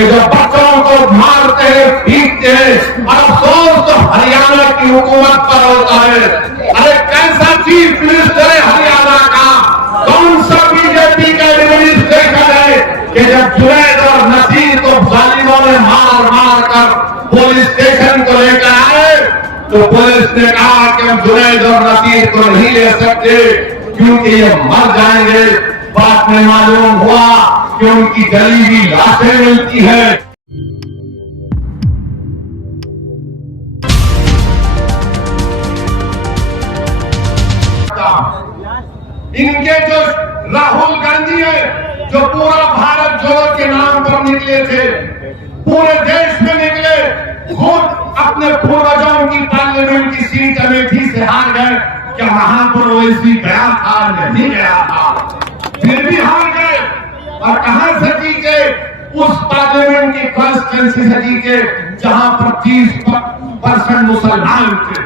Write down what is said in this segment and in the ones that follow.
کہ جو بچوں کو مارتے ہیں پیٹتے ہیں، اور افسوس تو ہریانہ کی حکومت پر ہوتا ہے۔ ارے کیسا چیف منسٹر ہے ہریانہ کا، کون سا بی جے پی کا ایڈمنسٹریشن ہے کہ جب جنید اور نصیر کو ظالموں نے مار مار کر پولیس اسٹیشن کو لے کر آئے تو پولیس نے کہا کہ ہم جنید اور نصیر کو نہیں لے سکتے کیونکہ یہ مر جائیں گے۔ بعد میں معلوم ہوا کہ ان کی جلی ہوئی لاشیں ملتی ہے۔ ان کے جو راہل گاندھی ہے جو پورا بھارت جوڑو کے نام پر نکلے تھے، پورے دیش میں نکلے، خود اپنے پوروجوں کی پارلیمنٹ کی سیٹ امیٹھی سے ہار گئے۔ کیا وہاں پر اویسی گیا تھا؟ نہیں گیا تھا، پھر بھی ہار گئے۔ اور کہاں سے جیتے؟ اس پارلیمنٹ کی کانسٹیچوئنسی سے جیتے جہاں پر 30% مسلمان تھے،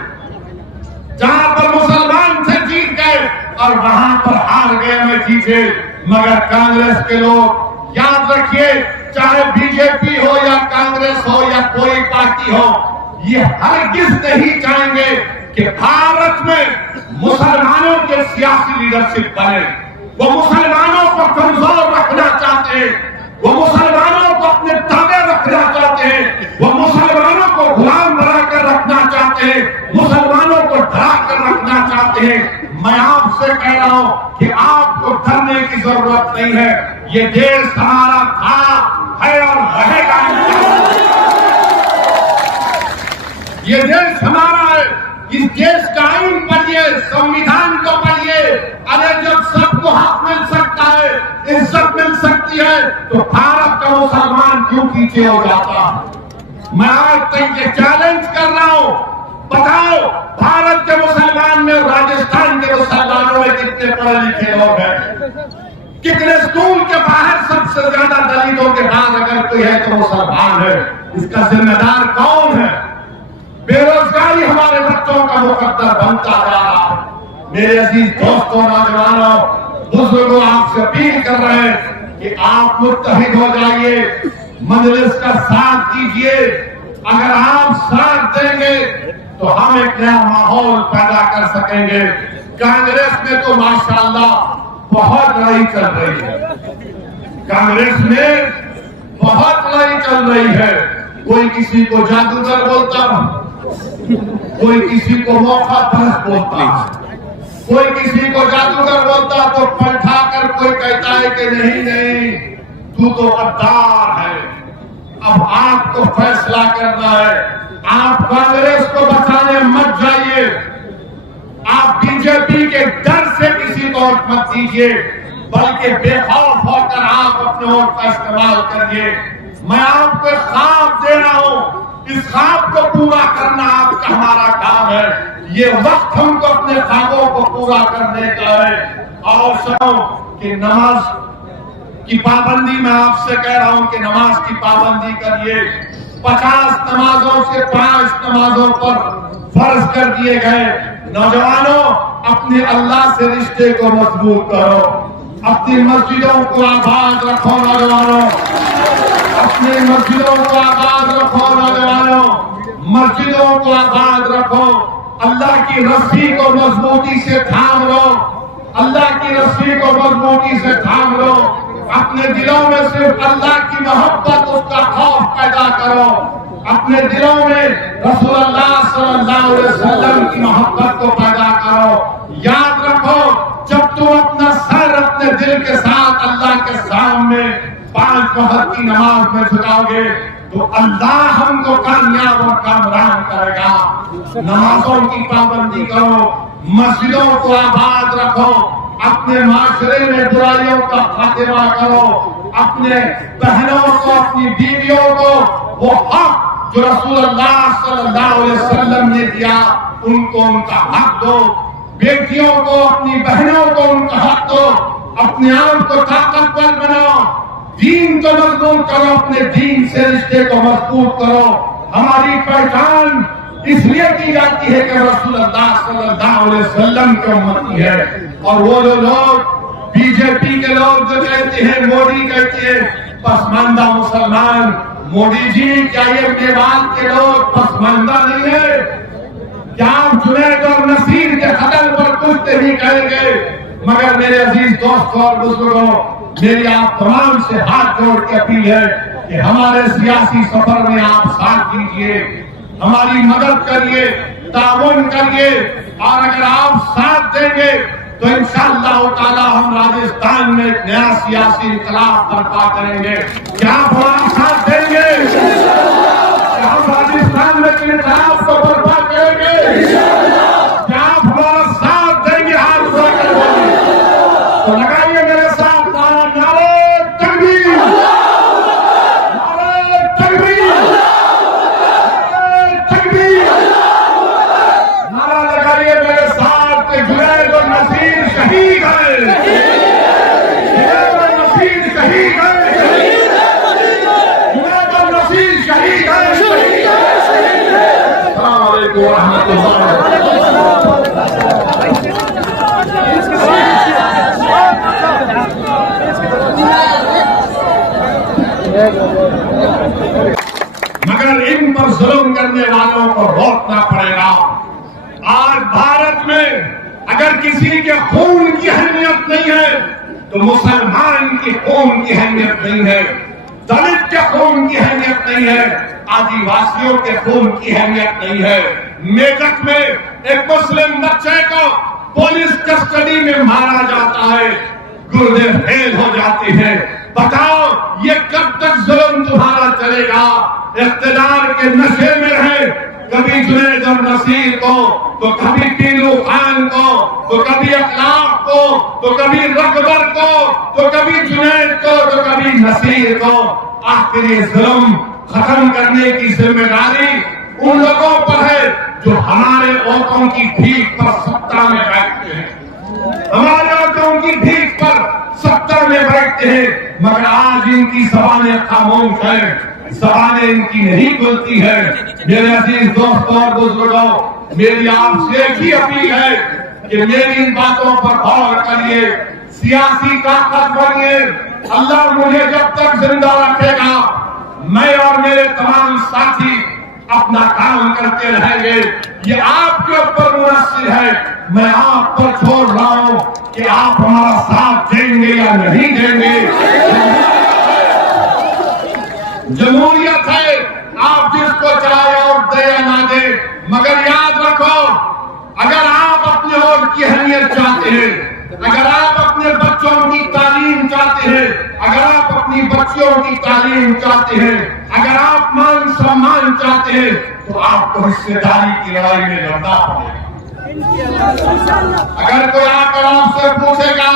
جہاں پر مسلمان سے جیت گئے اور وہاں پر ہار گئے میں جیتے۔ مگر کانگریس کے لوگ یاد رکھیے، چاہے بی جے پی ہو یا کانگریس ہو یا کوئی پارٹی ہو، یہ ہرگز نہیں چاہیں گے کہ بھارت میں مسلمانوں کے سیاسی لیڈرشپ بنے۔ وہ مسلمانوں کو کمزور رکھنا چاہتے ہیں، وہ مسلمانوں کو اپنے تابع رکھنا چاہتے ہیں، وہ مسلمانوں کو غلام بنا کر رکھنا چاہتے ہیں، مسلمانوں کو ڈرا کر رکھنا چاہتے ہیں۔ میں آپ سے کہہ رہا ہوں کہ آپ کو ڈرنے کی ضرورت نہیں ہے، یہ دیش ہمارا تھا، ہے اور رہے گا۔ یہ دیش ہمارا ہے، اس دیش کا آئین پڑھیے، سمویدھان کو پڑھیے۔ ارے جب سب کو حق مل سکتا ہے، عزت مل سکتی ہے، تو بھارت کا مسلمان کیوں پیچھے ہو جاتا؟ میں آج تک یہ چیلنج کر رہا ہوں، بتاؤ بھارت کے مسلمان میں راجستھان کے مسلمانوں میں کتنے پڑھے لکھے لوگ ہیں؟ کتنے اسکول کے باہر سب سے زیادہ دلتوں کے بعد اگر کوئی ہے تو مسلمان ہے؟ اس کا ذمہ دار کون ہے؟ بے روزگاری ہمارے بچوں کا مقدر بنتا جا رہا ہے۔ میرے عزیز دوستوں، نوجوانوں، بزرگوں، آپ سے اپیل کر رہے ہیں کہ آپ متحد ہو جائیے، مجلس کا ساتھ دیجیے۔ اگر آپ ساتھ دیں گے تو ہم ایک نیا ماحول پیدا کر سکیں گے۔ کانگریس میں تو ماشاءاللہ بہت لڑائی چل رہی ہے، کانگریس میں بہت لڑائی چل رہی ہے۔ کوئی کسی کو جادوگر بولتا، کوئی کسی کو موقع پرست بولتا، کوئی کسی کو جادوگر بولتا تو پلٹا کر کوئی کہتا ہے کہ نہیں تو غدار ہے۔ اب آپ کو فیصلہ کرنا ہے، آپ کانگریس کو بچانے مت جائیے، آپ بی جے پی کے ڈر سے کسی کو ووٹ مت دیجیے، بلکہ بے خوف ہو کر آپ اپنے ووٹ کا استعمال کریے۔ میں آپ کو خواب دے رہا ہوں، اس خواب کو پورا کرنا آپ کا ہمارا کام ہے۔ یہ وقت ہم کو اپنے خوابوں کو پورا کرنے کا ہے۔ اور سنو کہ نماز کی پابندی، میں آپ سے کہہ رہا ہوں کہ نماز کی پابندی کریے۔ 50 نمازوں سے 5 نمازوں پر فرض کر دیے گئے۔ نوجوانوں، اپنے اللہ سے رشتے کو مضبوط کرو، اپنی مسجدوں کو آباد رکھو۔ نوجوانوں، اپنی مسجدوں کو آباد رکھو۔ نوجوانوں، مسجدوں کو آباد رکھو۔ اللہ کی رسی کو مضبوطی سے تھام لو، اللہ کی رسی کو مضبوطی سے تھام لو۔ اپنے دلوں میں صرف اللہ کی محبت، اس کا خوف پیدا کرو۔ اپنے دلوں میں رسول اللہ صلی اللہ علیہ وسلم کی محبت کو پیدا کرو۔ یاد رکھو، جب تم اپنا سر اپنے دل کے ساتھ اللہ کے سامنے 5 وقت کی نماز میں جھکاؤ گے تو اللہ ہم کو کامیاب اور کامران کرے گا۔ نمازوں کی پابندی کرو، مسجدوں کو آباد رکھو، اپنے معاشرے میں برائیوں کا خاتمہ کرو، اپنے بہنوں کو، اپنی بیویوں کو وہ حق جو رسول اللہ صلی اللہ علیہ وسلم نے دیا ان کو ان کا حق دو۔ بیٹیوں کو، اپنی بہنوں کو ان کا حق دو۔ اپنے آپ کو طاقتور بناؤ، دین کو مضبوط کرو، اپنے دین سے رشتے کو مضبوط کرو۔ ہماری پہچان اس لیے کی جاتی ہے کہ رسول اللہ صلی اللہ علیہ وسلم کی امتی ہے۔ اور وہ جو لوگ بی جے پی کے لوگ جو کہتے ہیں، مودی کہتے ہیں पसमानदा मुसलमान। मोदी जी, क्या ये मेवात के लोग पसमानदा नहीं है? क्या आप जुनैद और नसीर के कत्ल पर कुछ नहीं कहेंगे? मगर मेरे अजीज दोस्तों और बुजुर्गों, मेरी आप तमाम से हाथ जोड़ के अपील है कि हमारे सियासी सफर में आप साथ दीजिए, हमारी मदद करिए, ताउन करिए, और अगर आप साथ देंगे तो इंशाअल्लाह ताला हम राजस्थान में एक नया सियासी इनकलाब बर्पा करेंगे। क्या आप हमारा साथ देंगे? क्या हम राजस्थान में इनकलाब को बर्पा करेंगे? क्या आप हमारा साथ देंगे? हाथ उठा कर बोलिए तो लगाइए मेरे साथ नारा, नारे तकबीर, नारे तकबीर, नारे तकबीर, नारा लगाइए मेरे साथ कि जुनैद और नसीर शहीद है, जुनैद और नसीर शहीद है, जुनैद और नसीर शहीद है। अस्सलाम वालेकुम व रहमतुल्लाह। मगर इन पर जुल्म करने वालों को रोकना पड़ेगा। आज भारत में अगर किसी के खून की अहमियत नहीं है तो मुसलमान की खून की अहमियत नहीं है, दलित के खून की अहमियत नहीं है, आदिवासियों के खून की अहमियत नहीं है। मेरठ में एक मुस्लिम बच्चे को पुलिस कस्टडी में मारा जाता है, गुर्दे फेल हो जाते हैं। बताओ ये कब तक जुल्म तुम्हारा चलेगा? इख्तिदार के नशे में रहे, कभी जुनैद और नसीर को, तो कभी पीलू खान को, तो कभी अखलाक को, तो कभी रकबर को, तो कभी जुनैद को, तो कभी नसीर को। आखिर ये जुल्म खत्म करने की जिम्मेदारी उन लोगों पर है जो हमारे औरतों की भीख पर सत्ता में बैठते हैं, हमारे औरतों की भीख पर सत्ता में बैठते हैं। मगर आज इनकी ज़बानें खामोश हैं, ज़बानें इनकी नहीं खुलती है। मेरे अजीज दोस्तों और बुजुर्गों, मेरी आपसे एक ही अपील है कि मेरी इन बातों पर गौर करिए, सियासी ताकत बनिए। अल्लाह मुझे जब तक जिंदा रखेगा, मैं और मेरे तमाम साथी अपना काम करते रहेंगे। ये आपके ऊपर मुनस्सिर है, मैं आप पर छोड़ रहा हूं कि आप हमारा साथ देंगे या नहीं देंगे। जमहूरियत है, आप जिसको चाहे और दे या ना दे, मगर याद रखो, अगर आप अपने और की अहमियत चाहते हैं, अगर आप अपने बच्चों की तालीम चाहते हैं, अगर आप अपनी बच्चियों की तालीम चाहते हैं, अगर आप मान सम्मान चाहते हैं, तो आपको हिस्सेदारी की लड़ाई में लड़ना पड़ेगा। अगर कोई आकर आपसे पूछेगा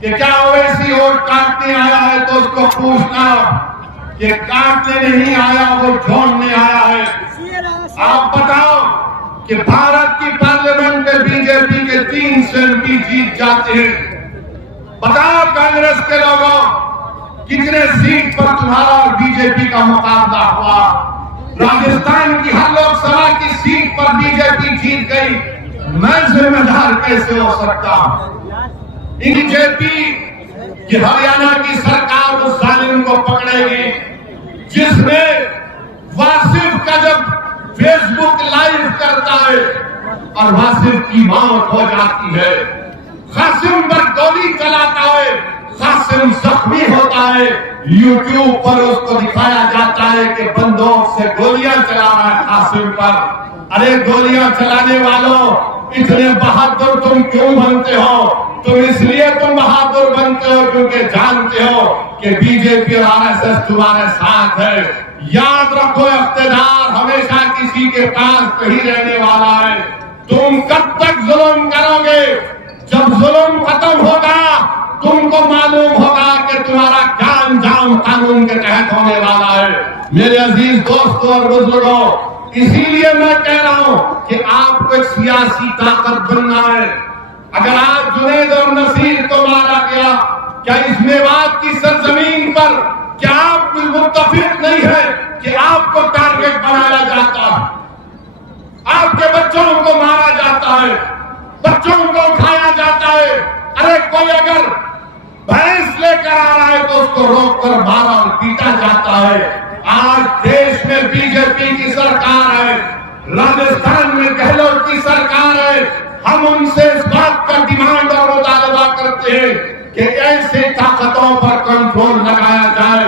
कि क्या ओवैसी वोट काटने आया है, तो उसको पूछना कि काटने नहीं आया, वो छोड़ने आया है। आप बताओ कि भारत की पार्लियामेंट में बीजेपी के 3 MP जीत जाते हैं। बताओ कांग्रेस के लोगों, कितने सीट पर तुम्हारा और बीजेपी का मुकाबला हुआ? राजस्थान की हर लोकसभा की सीट पर बीजेपी जीत गई। मैं जिम्मेदार कैसे हो सकता हूं? बीजेपी की हरियाणा की सरकार उस जालिम को पकड़ेगी जिसने वासिफ का जब फेसबुक लाइव करता है और वासिफ की मौत हो जाती है, कासिम पर गोली चलाता है, कासिम जख्मी होता है, यूट्यूब पर उसको दिखाया जाता है कि बंदूक से गोलियां चला रहा है कासिम पर। अरे गोलियां चलाने वालों, इतने बहादुर तुम क्यों बनते हो? तुम इसलिए तुम बहादुर बनते हो क्योंकि जानते हो कि बीजेपी और RSS तुम्हारे साथ है। याद रखो, इख्तिदार हमेशा किसी के पास नहीं रहने वाला है। तुम कब तक जुल्म करोगे? जब जुल्म खत्म होगा, तुमको मालूम होगा कि तुम्हारा क्या अंजाम कानून के तहत होने वाला है। मेरे अजीज दोस्तों और बुजुर्गों, इसीलिए मैं कह रहा हूं कि आपको एक सियासी ताकत बनना है। अगर आज जुनैद और नसीर को मारा गया, क्या इस मेवात की सरजमीन पर क्या आप मुत्तफिक नहीं है कि आपको टारगेट बनाया जाता है, आपके बच्चों को मारा जाता है, बच्चों को उठाया जाता है? अरे कोई अगर भैंस लेकर आ रहा है तो को रोक कर मारा और पीटा जाता है। आज देश में बीजेपी की सरकार है, राजस्थान में गहलोत की सरकार है। हम उनसे इस बात का डिमांड और मुतालबा करते हैं कि ऐसी ताकतों पर कंट्रोल लगाया जाए,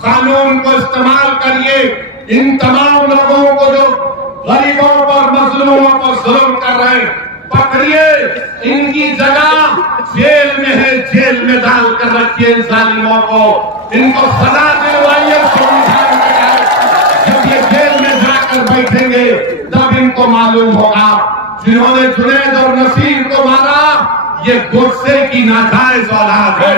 कानून को इस्तेमाल करिए। इन तमाम लोगों को जो गरीबों पर, मजलूमों पर जुल्म कर रहे हैं, पकड़िए, इनकी जगह जेल में है, जेल में डाल कर रखिए इन जालिमों को, इनको सजा दिलवाइए संविधान में। जब ये जेल में जाकर बैठेंगे तब इनको मालूम होगा जिन्होंने जुनैद और नसीर को मारा ये गोडसे की नाजायज औलाद है,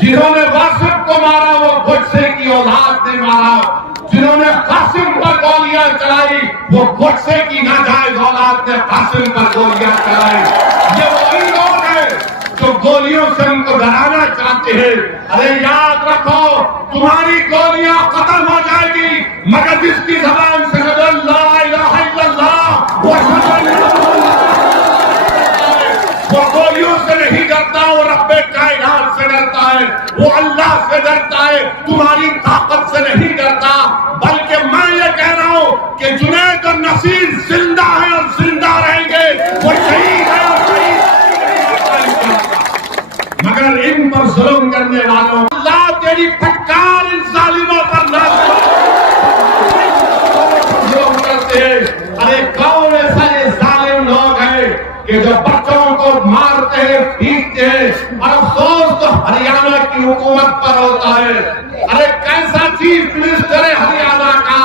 जिन्होंने वासिफ को मारा वो गोडसे की औलाद ने मारा, जिन्होंने कासिम पर गोलियां चलाई वो गोडसे की नाजायज औलाद ने कासिम पर गोलियां चलाई। ये वही लोग हैं जो गोलियों से उनको डराना चाहते हैं। अरे याद रखो, तुम्हारी गोलियां खत्म हो जाएगी मगर जिसकी जबान से ला इलाहा इल्लल्लाह वो गोलियों से नहीं डरता, वो रब्बे कायनात से डरता है, वो अल्लाह से डरता है, तुम्हारी ताकत से नहीं डरता। बल्कि मैं ये कह रहा हूं कि जुनैद और नसीर जिंदा है और जिंदा रहेंगे, वो शहीद है और शहीद मगर इन पर जुल्म करने वालों अल्लाह तेरी फटकार इन जालिमों पर ना जुल्म करते हैं। अरे कौन ऐसा ये जालिम लोग हैं कि जो बच्चों को मारते हैं, पीटते हैं, और अफसोस तो हरियाणा की हुकूमत पर होता है। अरे कैसा चीफ मिनिस्टर है हरियाणा का,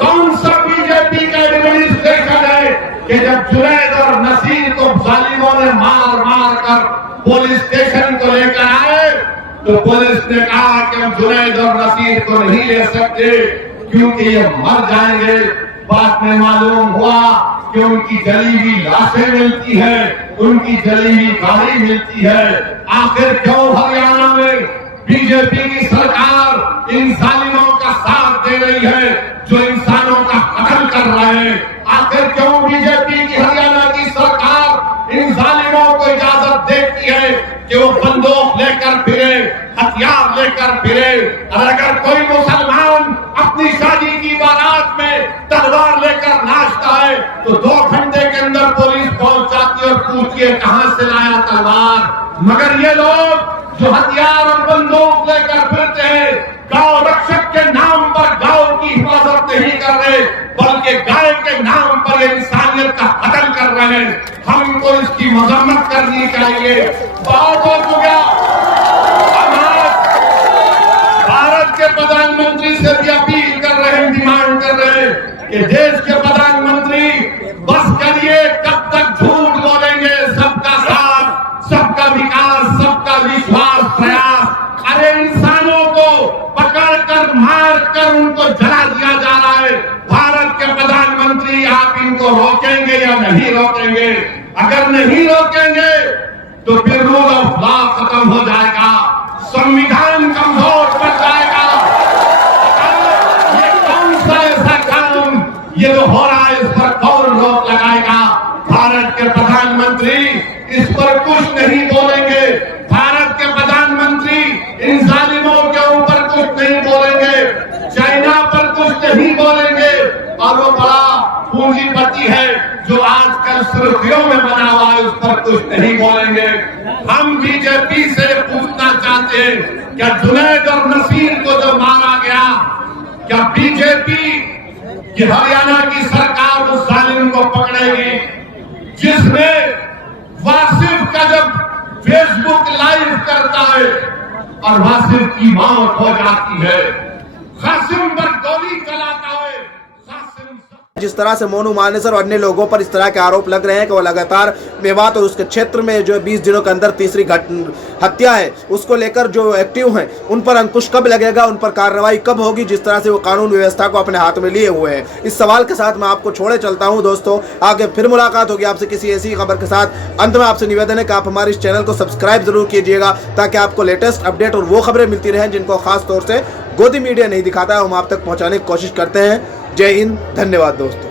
कौन सा बीजेपी का एडमिनिस्ट्रेशन है कि जब जुनैद और नसीर को जालिमों ने मार मार कर पुलिस स्टेशन को लेकर आए तो पुलिस ने कहा कि हम जुनैद और नसीर को नहीं ले सकते क्योंकि ये मर जाएंगे। बाद में मालूम हुआ कि उनकी जली हुई लाशें मिलती है, उनकी जली हुई गाड़ी मिलती है। आखिर क्यों हरियाणा में बीजेपी की सरकार इन जालिमों का साथ दे रही है जो इंसानों का कत्ल कर रहे हैं? आखिर क्यों बीजेपी की हरियाणा की सरकार इन जालिमों को इजाजत देती है कि वो बंदूक लेकर फिरे, हथियार लेकर फिरे? और अगर कोई मुसलमान अपनी शादी की बारात में तलवार लेकर नाचता है तो 2 घंटे के अंदर पुलिस पहुंच जाती है और पूछती है कहां से लाया तलवार। मगर ये लोग जो हथियार और बंदूक लेकर फिरते हैं, गांव रक्षक के नाम पर गांव की हिफाजत नहीं कर रहे बल्कि गाय के नाम पर इंसानियत का कत्ल कर रहे हैं। हमको इसकी मजम्मत करनी चाहिए। बहुत हो चुका। भारत के प्रधानमंत्री से भी अपील कर रहे हैं, डिमांड कर रहे हैं कि देश के प्रधानमंत्री बस करिए, कब तक झूठ बोलेंगे? सबका साथ, सबका विकास, सबका विश्वास, प्रयास। अरे इंसानों को पकड़कर मारकर उनको जला दिया जा रहा है। भारत के प्रधानमंत्री आप इनको रोकेंगे या नहीं रोकेंगे? अगर नहीं रोकेंगे तो फिर रूल ऑफ लॉ खत्म हो जाएगा, संविधान कमजोर पड़ जाएगा। ये कौन सा ऐसा कानून ये जो हो रहा है इस पर कौन रोक लगाएगा? भारत के प्रधानमंत्री इस पर कुछ नहीं बोलेंगे। भारत के प्रधानमंत्री इन जालिमों के ऊपर कुछ नहीं बोलेंगे, चाइना पर कुछ नहीं बोलेंगे। और वो बड़ा पूंजीपति है जो आजकल सुर्खियों में बना हुआ है, उस पर कुछ नहीं बोलेंगे। हम बीजेपी से पूछना चाहते हैं, क्या जुनैद और नसीर को जो मारा गया, क्या बीजेपी की हरियाणा की सरकार उस जालिम को पकड़ेगी जिसमें वासिफ का जब फेसबुक लाइव करता है और वासिफ की मौत हो जाती है, कासिम पर गोली चलाता है, जिस तरह से मोनू मानेसर और अन्य लोगों पर इस तरह के आरोप लग रहे हैं कि वो लगातार मेवात और उसके क्षेत्र में जो 20 दिनों के अंदर तीसरी हत्या है उसको लेकर जो एक्टिव हैं उन पर अंकुश कब लगेगा, उन पर कार्रवाई कब होगी, जिस तरह से वो कानून व्यवस्था को अपने हाथ में लिए हुए हैं। इस सवाल के साथ मैं आपको छोड़े चलता हूं दोस्तों। आगे फिर मुलाकात होगी आपसे किसी ऐसी खबर के साथ। अंत में आपसे निवेदन है कि आप हमारे इस चैनल को सब्सक्राइब जरूर कीजिएगा ताकि आपको लेटेस्ट अपडेट और वो खबरें मिलती रहें जिनको खास तौर से गोदी मीडिया नहीं दिखाता है, हम आप तक पहुँचाने की कोशिश करते हैं। जय हिंद, धन्यवाद दोस्तों।